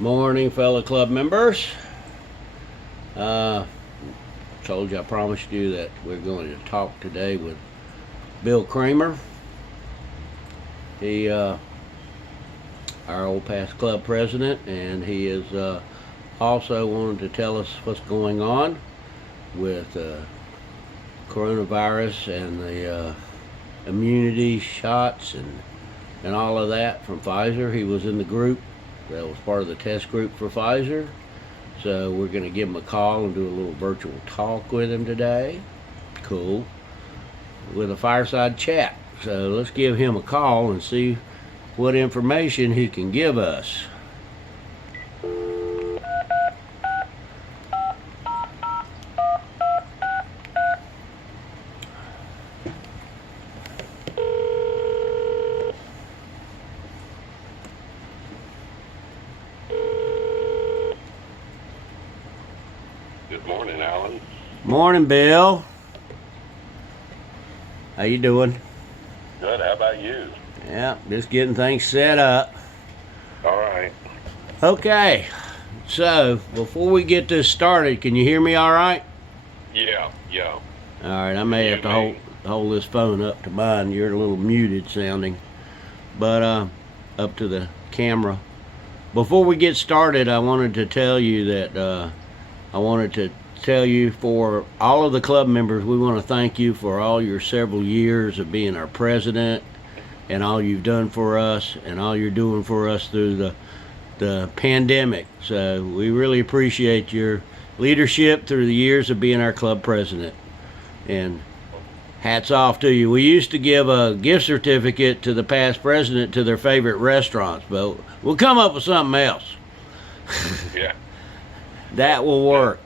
Morning, fellow club members. Uh, Told you, I promised you that we're going to talk today with Bill Kramer. He, our old past club president, and he is also wanted to tell us what's going on with coronavirus and the immunity shots and all of that from Pfizer. He was in the group that was part of the test group for Pfizer. So we're going to give him a call and do a little virtual talk with him today. Cool. With a fireside chat. So let's give him a call and see what information he can give us. Good morning, Alan. Morning, Bill. How you doing? Good. How about you? Yeah, just getting things set up. All right. Okay, so before we get this started, can you hear me all right? Yeah. All right, I may have to hold this phone up to mine. You're a little muted sounding, but up to the camera. Before we get started, I wanted to tell you that for all of the club members, we want to thank you for all your several years of being our president and all you've done for us and all you're doing for us through the pandemic. So we really appreciate your leadership through the years of being our club president. And hats off to you. We used to give a gift certificate to the past president to their favorite restaurants, but we'll come up with something else. Yeah. That will work.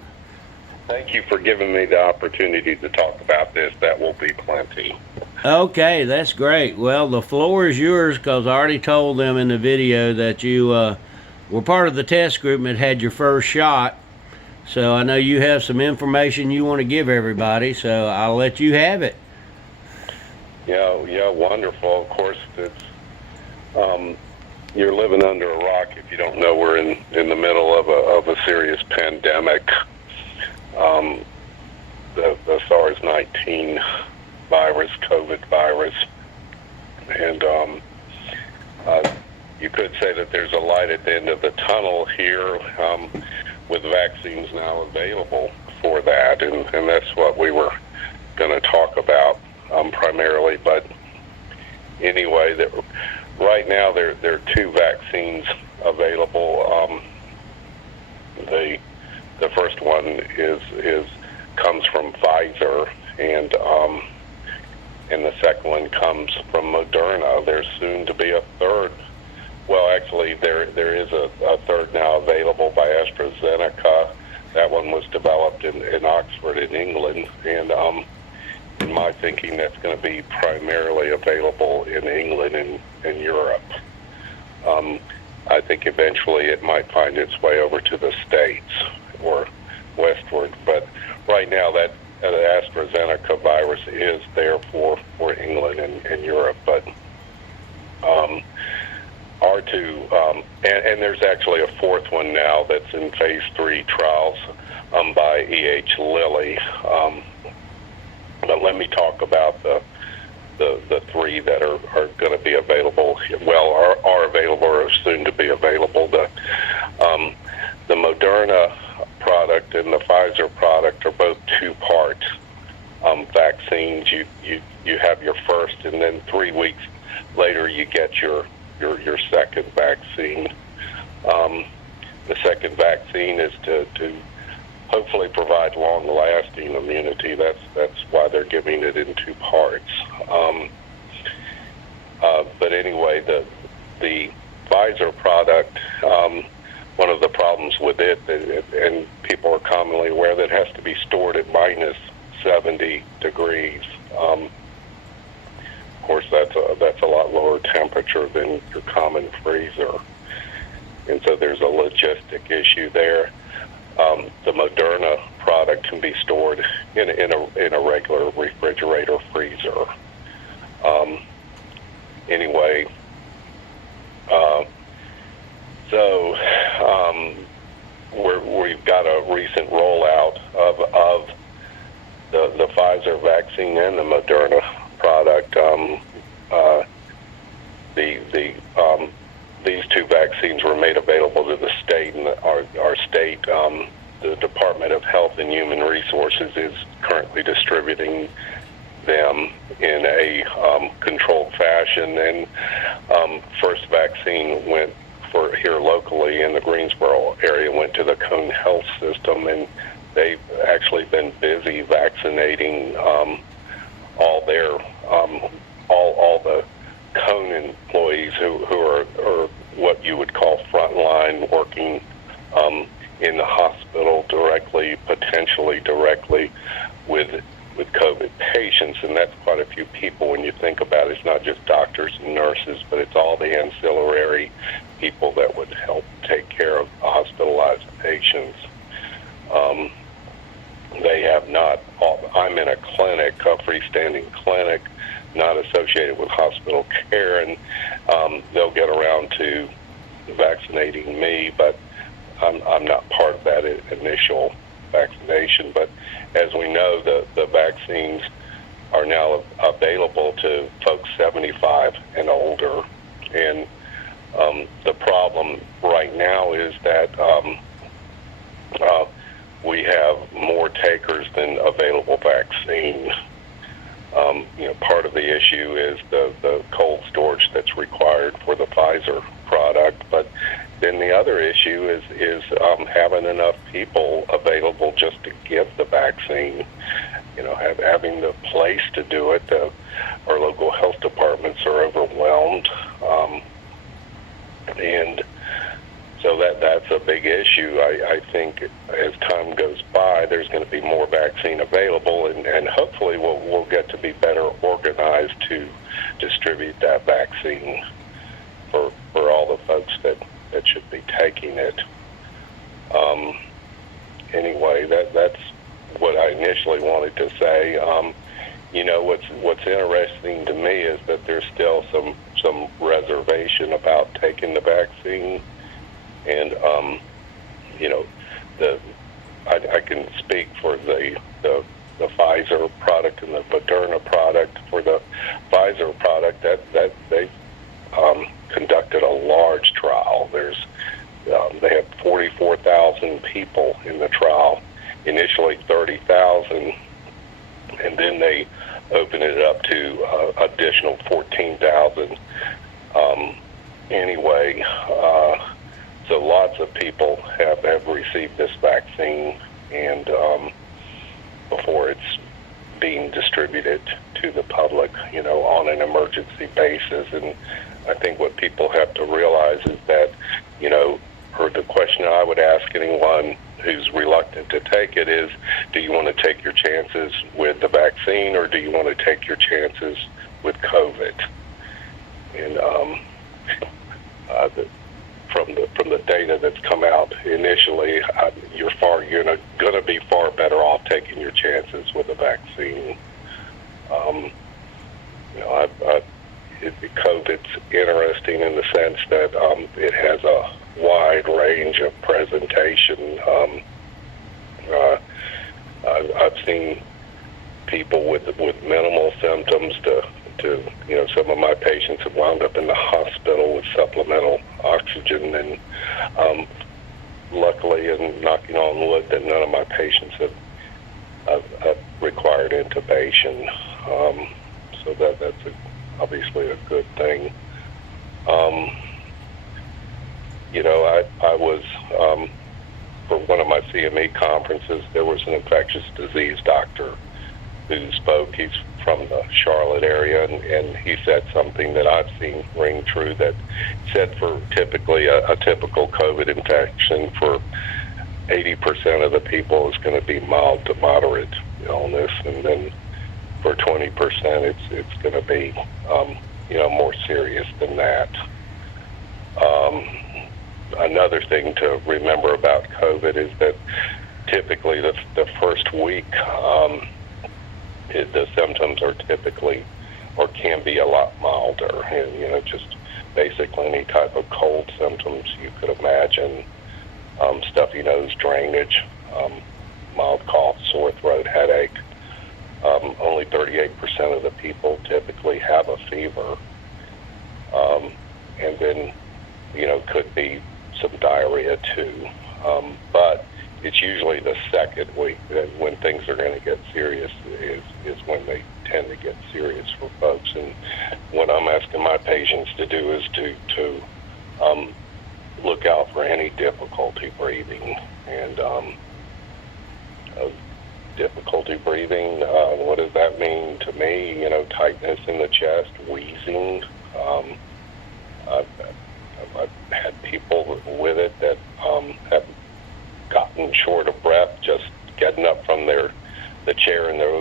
Thank you for giving me the opportunity to talk about this. That will be plenty. Okay, that's great. Well, the floor is yours because I already told them in the video that you were part of the test group and had your first shot. So I know you have some information you want to give everybody, so I'll let you have it. Yeah, wonderful. Of course, it's you're living under a rock if you don't know we're in the middle of a serious pandemic. The SARS-19 virus, COVID virus, and you could say that there's a light at the end of the tunnel here with vaccines now available for that, and that's what we were going to talk about primarily. But anyway, right now there are two vaccines available. The first one comes from Pfizer, and the second one comes from Moderna. There's soon to be a third. Well, actually, there is a third now available by AstraZeneca. That one was developed in Oxford, in England, and in my thinking, that's going to be primarily available in England and Europe. I think eventually it might find its way over to the States or westward, but right now that AstraZeneca virus is there for England and Europe, but our two, and there's actually a fourth one now that's in phase 3 trials by E.H. Lilly. But let me talk about the three that are going to be available. Well, are available or soon to be available. The Moderna product and the Pfizer product are both two-part vaccines. You have your first, and then 3 weeks later you get your second vaccine. The second vaccine is to hopefully provide long-lasting immunity. That's why they're giving it in two parts. But anyway, the Pfizer product, one of the problems with it, and people are commonly aware, that it has to be stored at minus 70 degrees. Of course, that's a lot lower temperature than your common freezer, and so there's a logistic issue there. The Moderna product can be stored in a regular refrigerator freezer. Anyway, so we've got a recent rollout of the Pfizer vaccine and the Moderna product. These two vaccines were made available to the state, and our state, the Department of Health and Human Resources, is currently distributing them in a controlled fashion. And first vaccine went for here locally in the Greensboro area, went to the Cone Health System, and they've actually been busy vaccinating all the Cone employees who are what you would call frontline, working in the hospital directly, potentially directly with COVID patients. And that's quite a few people when you think about it. It's not just doctors and nurses, but it's all the ancillary people that would help take care of hospitalized patients. They have not, I'm in a clinic, a freestanding clinic, not associated with hospital care, and they'll get around to vaccinating me, but I'm not part of that initial vaccination. But as we know, the vaccines are now available to folks 75 and older, and the problem right now is that we have more takers than available vaccine. Part of the issue is the cold storage that's required for the Pfizer product, but then the other issue is having enough people available just to give the vaccine. Having the place to do it. Our local health departments are overwhelmed, and so that's a big issue. I think as time goes by, there's going to be more vaccine available, and hopefully we'll get to be better organized to distribute that vaccine for all the folks that should be taking it. Anyway, that's what I initially wanted to say. What's interesting to me is that there's still some reservation about taking the vaccine. And I can speak for the Pfizer product and the Moderna product. For the Pfizer product, that they conducted a large trial. They had 44,000 people in the trial. Initially 30,000, and then they opened it up to additional 14,000. Anyway. So lots of people have received this vaccine, and before it's being distributed to the public, on an emergency basis. And I think what people have to realize is that, or the question I would ask anyone who's reluctant to take it is, do you want to take your chances with the vaccine, or do you want to take your chances with COVID? And from the data that's come out initially, you're going to be far better off taking your chances with a vaccine. COVID's interesting in the sense that it has a wide range of presentation. I've seen people with minimal symptoms to some of my patients have wound up in the hospital with supplemental oxygen, and luckily, and knocking on wood, that none of my patients have required intubation. So that's obviously a good thing. I was for one of my CME conferences, there was an infectious disease doctor who spoke. He's from the Charlotte area, and he said something that I've seen ring true, that said for typically a typical COVID infection, for 80% of the people is going to be mild to moderate illness, and then for 20% it's going to be more serious than that. Another thing to remember about COVID is that typically the first week, the symptoms are typically, or can be, a lot milder, and just basically any type of cold symptoms you could imagine. stuffy nose, drainage, mild cough, sore throat, headache. Only 38% of the people typically have a fever. And then, could be some diarrhea too. But it's usually the second week that when things are going to get serious is when they tend to get serious for folks. And what I'm asking my patients to do is to look out for any difficulty breathing. And difficulty breathing, what does that mean to me? Tightness in the chest, wheezing. I've had people with it that have gotten short of breath just getting up from the chair in their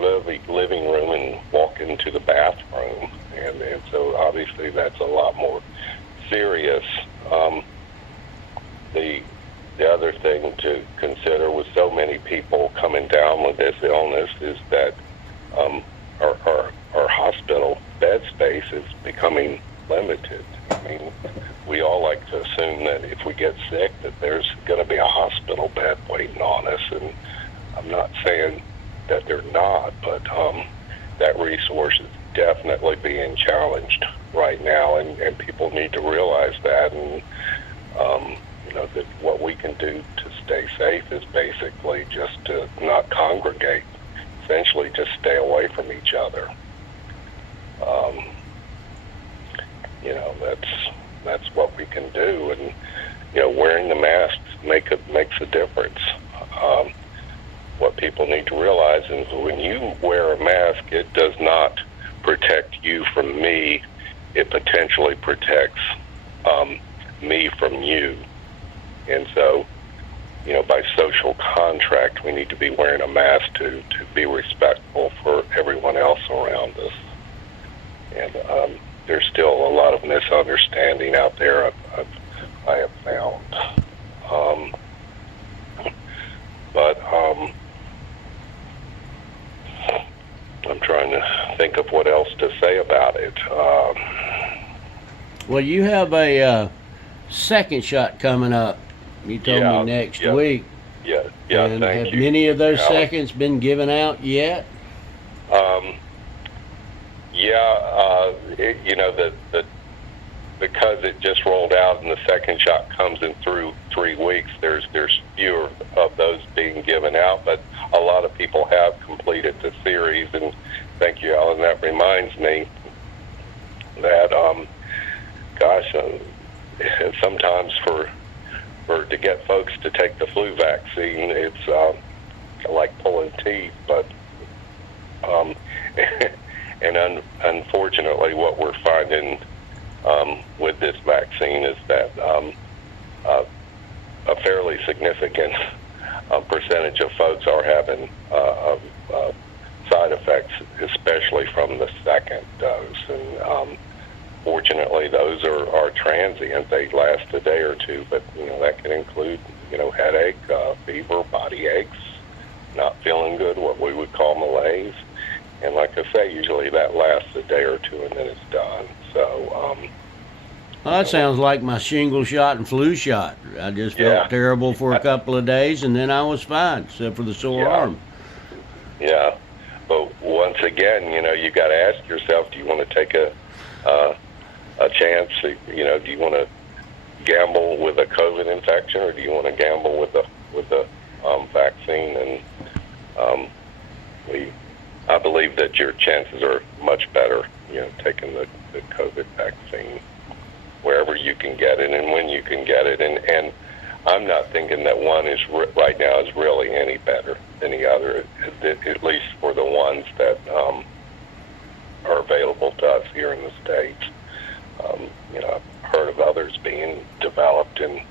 living room and walking into the bathroom. And so obviously that's a lot more serious. The other thing to consider with so many people coming down with this illness is that our hospital bed space is becoming limited. I mean, we all like to assume that if we get sick that there's going to be a hospital bed waiting on us, and I'm not saying that they're not, but that resource is definitely being challenged right now, and people need to realize that. And that what we can do to stay safe is basically just to not congregate, essentially just stay away from each other. That's what we can do, and wearing the masks makes a difference. What people need to realize is when you wear a mask, it does not protect you from me. It potentially protects me from you. And so, by social contract, we need to be wearing a mask to be respectful for everyone else around us. And there's still a lot of misunderstanding out there, I have found. But I'm trying to think of what else to say about it. Well, you have a second shot coming up. You told me next week. Yeah, and thank have you. many of those seconds been given out yet? Because it just rolled out and the second shot comes in through 3 weeks, there's fewer of those being given out, but a lot of people have completed the series, and thank you, Alan. That reminds me that, sometimes to get folks to take the flu vaccine, it's like pulling teeth, but and unfortunately what we're finding with this vaccine is that a fairly significant percentage of folks are having side effects, especially from the second dose. And fortunately, those are transient. They last a day or two, but that can include headache, fever, body aches, not feeling good, what we would call malaise. And like I say, usually that lasts a day or two, and then it's done. So, well, that sounds like my shingle shot and flu shot. I just felt terrible for a couple of days, and then I was fine, except for the sore arm. Yeah, but once again, you got to ask yourself: do you want to take a chance? Do you want to gamble with a COVID infection, or do you want to gamble with the vaccine? And I believe that your chances are much better, taking the COVID vaccine wherever you can get it and when you can get it. And I'm not thinking that one is right now is really any better than the other, at least for the ones that are available to us here in the States. I've heard of others being developed in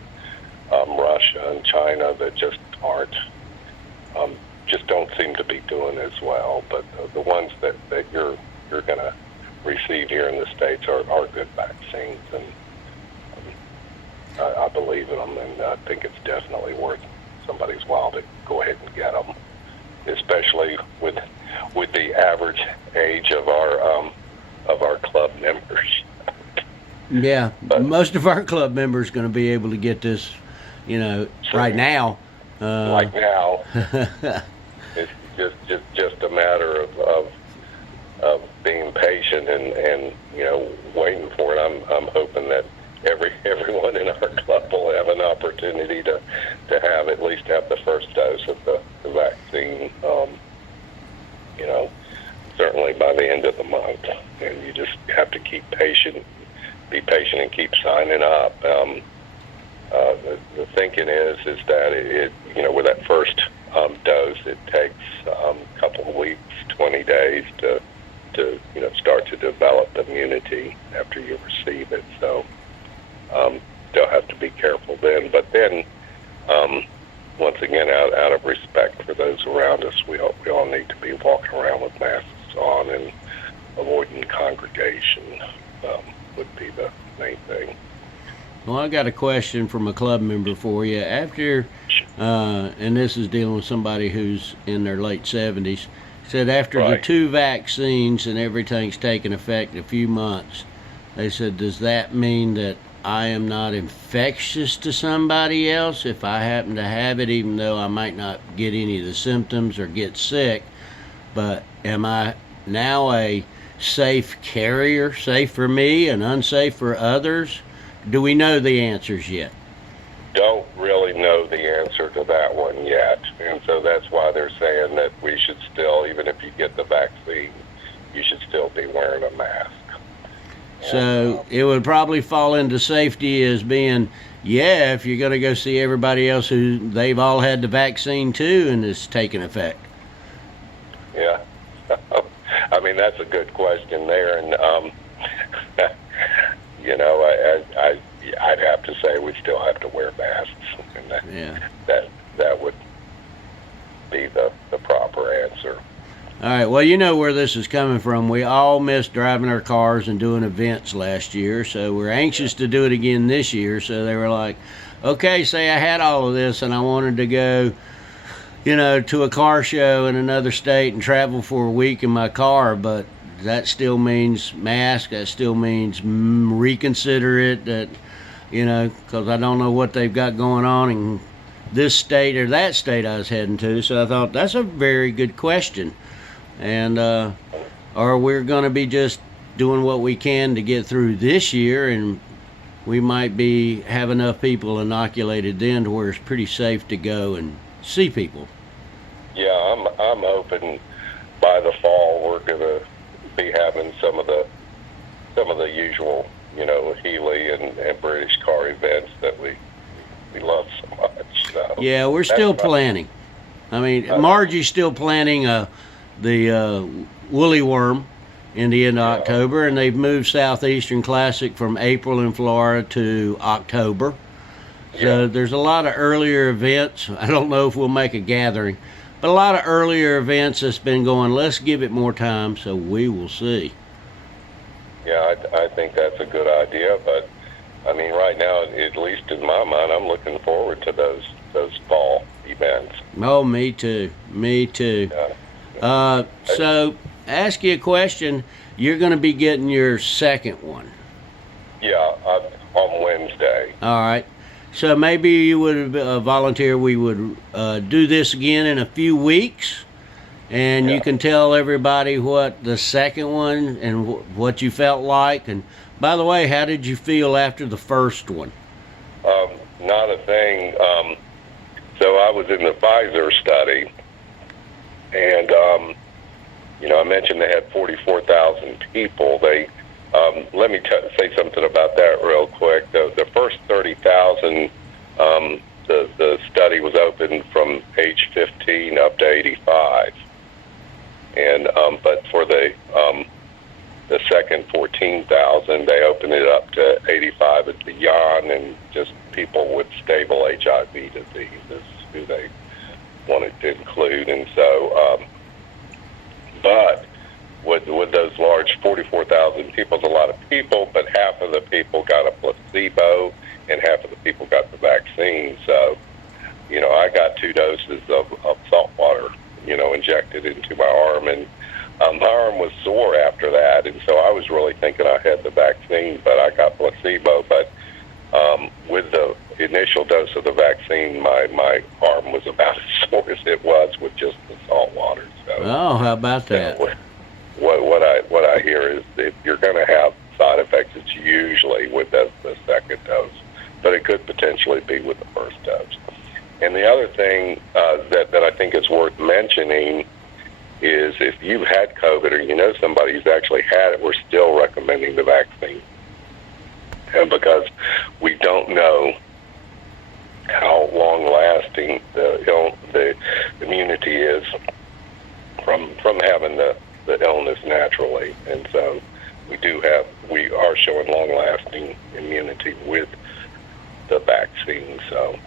Russia and China that just don't seem to be doing as well. But the ones that you're going to receive here in the States are good vaccines, and I believe in them, and I think it's definitely worth somebody's while to go ahead and get them, especially with the average age of our club members. Yeah, but most of our club members are going to be able to get this right now. Like now, it's just a matter of being patient and waiting for it. I'm hoping that everyone in our club will have an opportunity to at least have the first dose of the vaccine. Certainly by the end of the month, and you just have to be patient, and keep signing up. The thinking is that it with that first dose, it takes a couple of weeks, 20 days to start to develop immunity after you receive it. So they'll have to be careful then. But then, once again, out of respect for those around us, we all need to be walking around with masks on and avoiding congregation would be the main thing. Well, I got a question from a club member for you. After, and this is dealing with somebody who's in their late 70s, said after the 2 vaccines and everything's taken effect in a few months, they said, does that mean that I am not infectious to somebody else if I happen to have it, even though I might not get any of the symptoms or get sick? But am I now a safe carrier, safe for me and unsafe for others? Do we know the answers yet? Don't really know the answer to that one yet. And so that's why they're saying that we should still, even if you get the vaccine, you should still be wearing a mask. So it would probably fall into safety as being, if you're going to go see everybody else who they've all had the vaccine too and it's taken effect. Yeah. I mean, that's a good question there. And, I'd have to say we still have to wear masks. And that would be the proper answer. All right, well, you know where this is coming from. We all missed driving our cars and doing events last year, so we're anxious to do it again this year. So they were like, okay, say I had all of this and I wanted to go, to a car show in another state and travel for a week in my car, but that still means mask. That still means reconsider it, because I don't know what they've got going on in this state or that state I was heading to. So I thought that's a very good question. And or we're going to be just doing what we can to get through this year, and we might have enough people inoculated then to where it's pretty safe to go and see people. Yeah, I'm hoping by the fall we're going to be having some of the usual, Healy and British car events that we love so much. So yeah, we're still planning. I mean, Margie's still planning the Woolly Worm in the end of October, and they've moved Southeastern Classic from April in Florida to October. So there's a lot of earlier events. I don't know if we'll make a gathering, but a lot of earlier events that's been going. Let's give it more time, so we will see. Yeah, I think that's a good idea, but I mean, right now, at least in my mind, I'm looking forward to those fall events. Oh, me too. Yeah. So, ask you a question. You're going to be getting your second one. Yeah, on Wednesday. All right. So maybe you would volunteer. We would do this again in a few weeks, and you can tell everybody what the second one and what you felt like. And by the way, how did you feel after the first one? Not a thing. So I was in the Pfizer study, and I mentioned they had 44,000 people. They let me say something about that real quick. The first 30,000, the study was open from age 15 up to 85, and but for the second 14,000, they opened it up to 85 and beyond, and just people with stable HIV disease is who they wanted to include. And so, but with those large 44,000 people, it's a lot of people, but half of the people got a placebo and half of the people got the vaccine. So, I got 2 doses of salt water, injected into my arm, and my arm was sore after that, and so I was really thinking I had the vaccine, but I got placebo. But With the initial dose of the vaccine, my arm was about as sore as it was with just the salt water. So, Oh, how about that? what I hear is if you're going to have side effects, it's usually with the second dose, but it could potentially be with the first dose. And the other thing that I think is worth mentioning is if you've had COVID or you know somebody who's actually had it, we're still recommending the vaccine. And because we don't know how long-lasting the immunity is from having the illness naturally, and so we are showing long-lasting immunity with the vaccine. So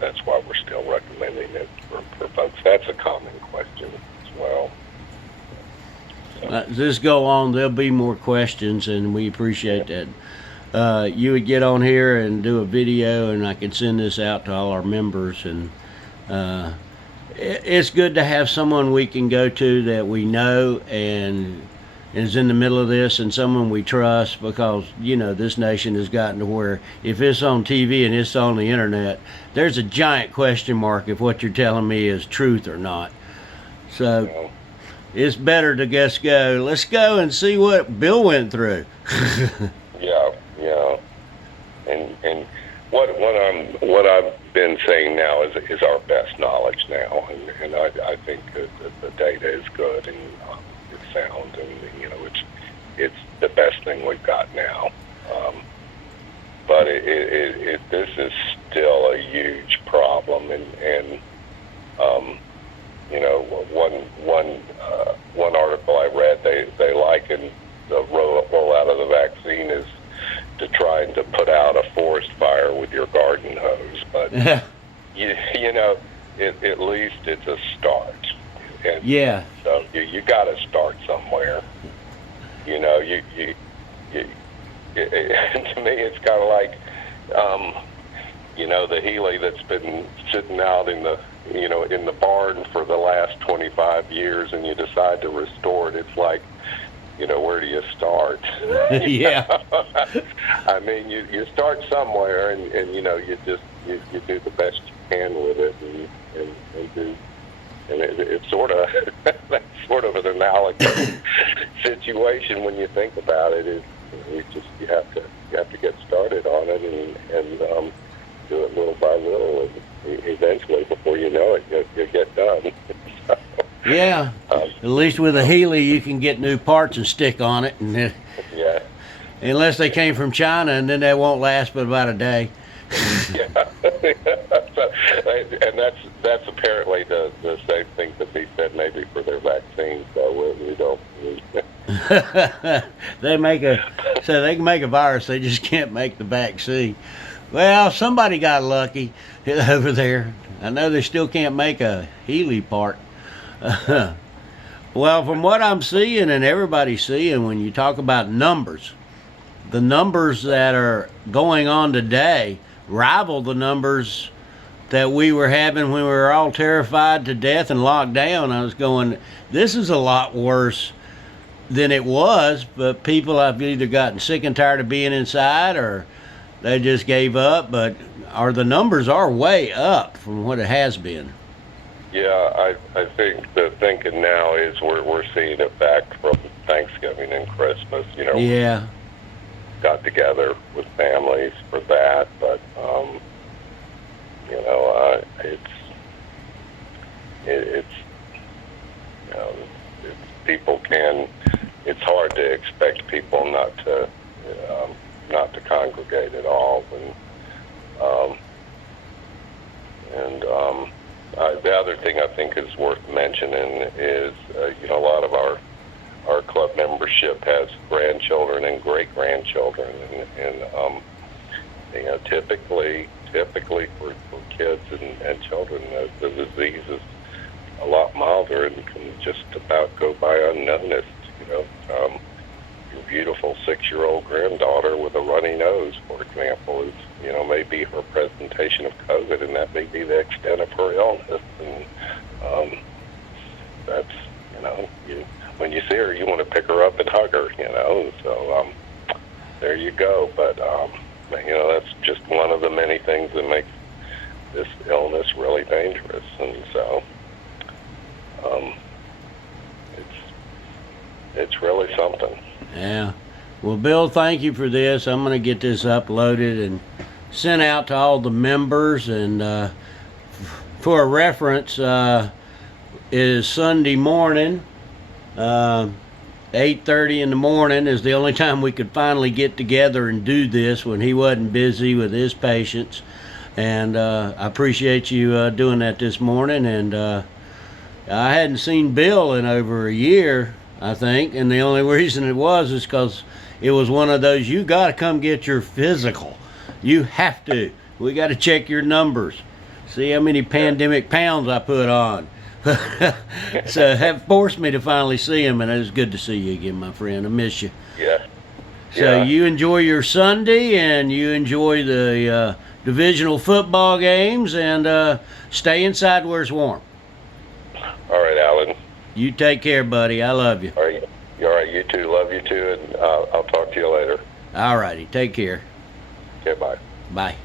that's why we're still recommending it for folks. That's a common question as well. Just go on. There'll be more questions, and we appreciate that. You would get on here and do a video, and I could send this out to all our members. And it's good to have someone we can go to that we know and is in the middle of this, and someone we trust, because this nation has gotten to where if it's on TV and it's on the internet, there's a giant question mark if what you're telling me is truth or not. So it's better to just go. Let's go and see what Bill went through. Yeah, and what I've been saying now is our best knowledge now, and I think that the data is good and it's sound, and it's the best thing we've got now. But this is still a huge problem, and one article I read, they likened the rollout of the vaccine is to trying to put out a forest fire with your garden hose, but at least it's a start. And yeah. So you got to start somewhere. To me, it's kind of like, the Healy that's been sitting out in the barn for the last 25 years, and you decide to restore it. It's like, where do you start? Yeah. I mean, you start somewhere, and you do the best you can with it, and it's sort of that's sort of an analogous situation when you think about it. Is you have to get started on it and do it little by little, and eventually, before you know it, you get done. Yeah. At least with a Healy, you can get new parts and stick on it, and yeah. Unless they came from China, and then they won't last but about a day. Yeah. And that's apparently the same thing to be said maybe for their vaccine. So we don't. They can make a virus, they just can't make the vaccine. Well, somebody got lucky over there. I know they still can't make a Healy part. Well, from what I'm seeing and everybody's seeing, when you talk about numbers, the numbers that are going on today rival the numbers that we were having when we were all terrified to death and locked down. I was going, this is a lot worse than it was, but people have either gotten sick and tired of being inside, or they just gave up. But the numbers are way up from what it has been. Yeah, I think the thinking now is we're seeing it back from Thanksgiving and Christmas. Yeah. Got together with families for that, but people can. It's hard to expect people not to congregate at all, the other thing I think is worth mentioning is a lot of our club membership has grandchildren and great grandchildren, and typically for kids and children, the disease is a lot milder and can just about go by unnoticed. Your beautiful 6-year-old granddaughter with a runny nose, for example, is may be her presentation of COVID, and that may be the extent of her illness. And that's when you see her, you want to pick her up and hug her. So there you go. But that's just one of the many things that makes this illness really dangerous. And so it's really something. Yeah. Well, Bill, thank you for this. I'm going to get this uploaded and sent out to all the members. And for a reference, is Sunday morning, 8:30 in the morning is the only time we could finally get together and do this when he wasn't busy with his patients. And I appreciate you doing that this morning. And I hadn't seen Bill in over a year, I think, and the only reason it was is because it was one of those, you got to come get your physical. You have to. We got to check your numbers. See how many pandemic pounds I put on. So have forced me to finally see him, and it was good to see you again, my friend. I miss you. Yeah. So you enjoy your Sunday, and you enjoy the divisional football games, and stay inside where it's warm. All right, Alan. You take care, buddy. I love you. All right. All right, you too. Love you too, and I'll talk to you later. All righty. Take care. Okay, bye. Bye.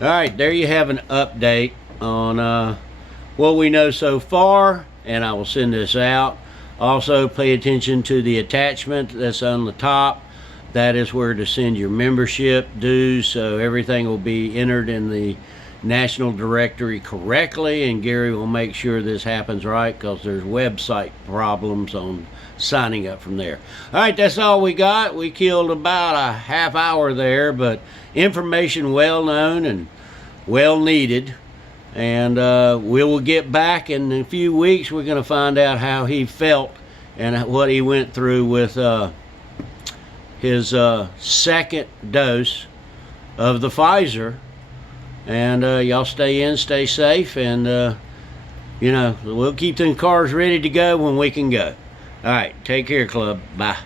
All right, there you have an update on what we know so far, and I will send this out. Also, pay attention to the attachment that's on the top. That is where to send your membership dues, so everything will be entered in the national directory correctly, and Gary will make sure this happens right, because there's website problems on signing up from there. All right, that's all we got. We killed about a half hour there, but information well known and well needed. And we will get back in a few weeks. We're going to find out how he felt and what he went through with his second dose of the Pfizer. And y'all stay in, stay safe, and we'll keep them cars ready to go when we can go. All right, take care, club. Bye.